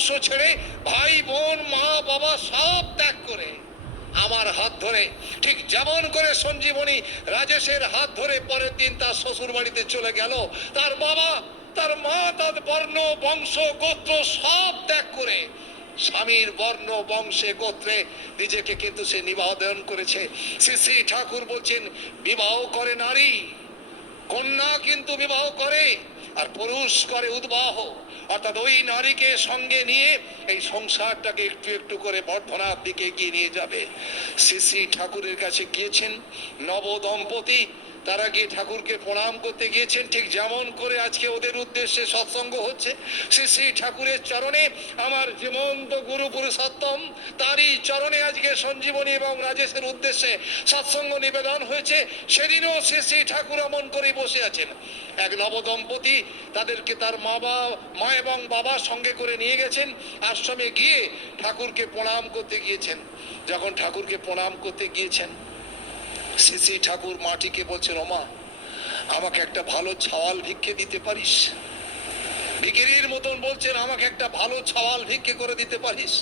বংশ ছেড়ে ভাই বোন মা বাবা সব ত্যাগ করে আমার হাত ধরে, ঠিক যেমন করে সঞ্জীবনী রাজেশের হাত ধরে পরের দিন তার শ্বশুর বাড়িতে চলে গেল, তার বাবা তার মা তার বর্ণ বংশ গোত্র সব ত্যাগ করে স্বামীর বর্ণ বংশে গোত্রে নিজেকে কিন্তু সে নিবেদন করেছে। শ্রী শ্রী ঠাকুর বলছেন, বিবাহ করে নারী, কন্যা কিন্তু বিবাহ করে, আর পুরুষ করে উদ্বাহ, অর্থাৎ ওই নারীকে সঙ্গে নিয়ে এই সংসারটাকে একটু একটু করে বর্ধনার দিকে এগিয়ে নিয়ে যাবে। শ্রী শ্রী ঠাকুরের কাছে গিয়েছেন নব দম্পতি, তারা গিয়ে ঠাকুরকে প্রণাম করতে গিয়েছেন, ঠিক যেমন করে আজকে ওদের উদ্দেশ্যে সৎসঙ্গ হচ্ছে। শ্রী শ্রী ঠাকুরের চরণে আমার জীবন্ত গুরু পুরুষোত্তম, তারই চরণে আজকে সঞ্জীবনী এবং রাজেশের উদ্দেশ্যে সৎসঙ্গ নিবেদন হয়েছে। সেদিনও শ্রী শ্রী ঠাকুর অমন করে বসে আছেন। এক নবদম্পতি তাদেরকে তার মা এবং বাবা সঙ্গে করে নিয়ে গেছেন, আশ্রমে গিয়ে ঠাকুরকে প্রণাম করতে গিয়েছেন। যখন ঠাকুরকে প্রণাম করতে গিয়েছেন, শ্রী শ্রী ঠাকুর মাটিকে বলছেন, ওমা, আমাকে একটা ভালো ছাওয়াল ভিক্ষে দিতে পারিস? ভিখিরির মতন বলছেন, আমাকে একটা ভালো ছাওয়াল ভিক্ষে করে দিতে পারিস?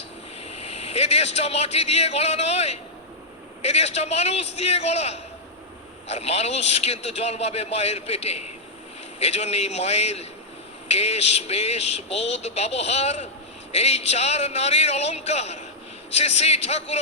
এ দেশটা মাটি দিয়ে গড়া নয়, এ দেশটা মানুষ দিয়ে গড়া, আর মানুষ কিন্তু জন্মাবে মায়ের পেটে। এজন্যই মায়ের কেশ বেশ বোধ ব্যবহার এই চার নারীর অলংকার। শ্রী শ্রী ঠাকুর